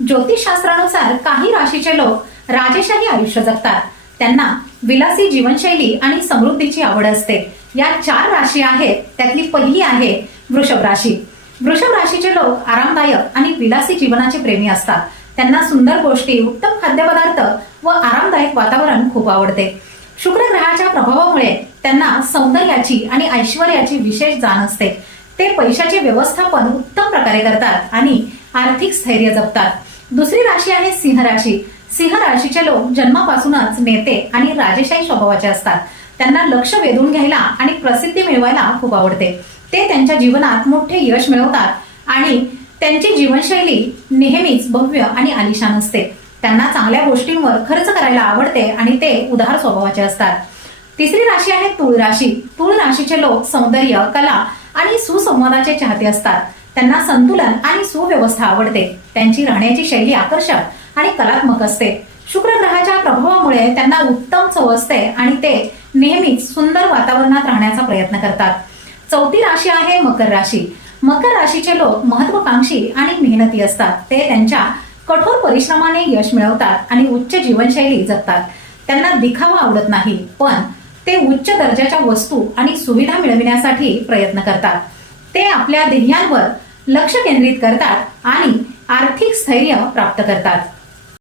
ज्योतिषशास्त्रानुसार काही राशीचे लोक राजेशाही आयुष्य जगतात. त्यांना विलासी जीवनशैली आणि समृद्धीची आवड असते. या 4 राशी आहेत, त्यातली पहिली आहे वृषभ राशी. वृषभ राशीचे लोक आरामदायक आणि विलासी जीवनाचे प्रेमी असतात. त्यांना सुंदर गोष्टी, उत्तम खाद्यपदार्थ व आरामदायक वातावरण खूप आवडते. शुक्र ग्रहाच्या प्रभावामुळे त्यांना सौंदर्याची आणि ऐश्वर्याची विशेष जाण असते. ते पैशाचे व्यवस्थापन उत्तम प्रकारे करतात आणि आर्थिक स्थैर्य जपतात. दुसरी राशी आहे सिंह राशी. सिंह राशीचे लोक जन्मापासूनच नेते आणि राजेशाही स्वभावाचे असतात. त्यांना लक्ष वेधून घ्यायला आणि प्रसिद्धी मिळवायला खूप आवडते. ते त्यांच्या जीवनात मोठे यश मिळवतात आणि त्यांची जीवनशैली नेहमीच भव्य आणि आलिशान असते. त्यांना चांगल्या गोष्टींवर खर्च करायला आवडते आणि ते उदार स्वभावाचे असतात. तिसरी राशी आहे तुळ राशी. तुळ राशीचे लोक सौंदर्य, कला आणि सुसंवादाचे चाहते असतात. त्यांना संतुलन आणि सुव्यवस्था आवडते. त्यांची राहण्याची शैली आकर्षक आणि कलात्मक असते. शुक्र ग्रहाच्या प्रभावामुळे त्यांना उत्तम चव असते आणि ते नेहमीच सुंदर वातावरणात राहण्याचा प्रयत्न करतात. चौथी राशी आहे मकर राशी. मकर राशीचे लोक महत्वाकांक्षी आणि मेहनती असतात. ते त्यांच्या कठोर परिश्रमाने यश मिळवतात आणि उच्च जीवनशैली जगतात. त्यांना दिखावा आवडत नाही, पण ते उच्च दर्जाच्या वस्तू आणि सुविधा मिळविण्यासाठी प्रयत्न करतात. ते आपल्या ध्येयांवर लक्ष केंद्रित करतात आणि आर्थिक स्थैर्य प्राप्त करतात.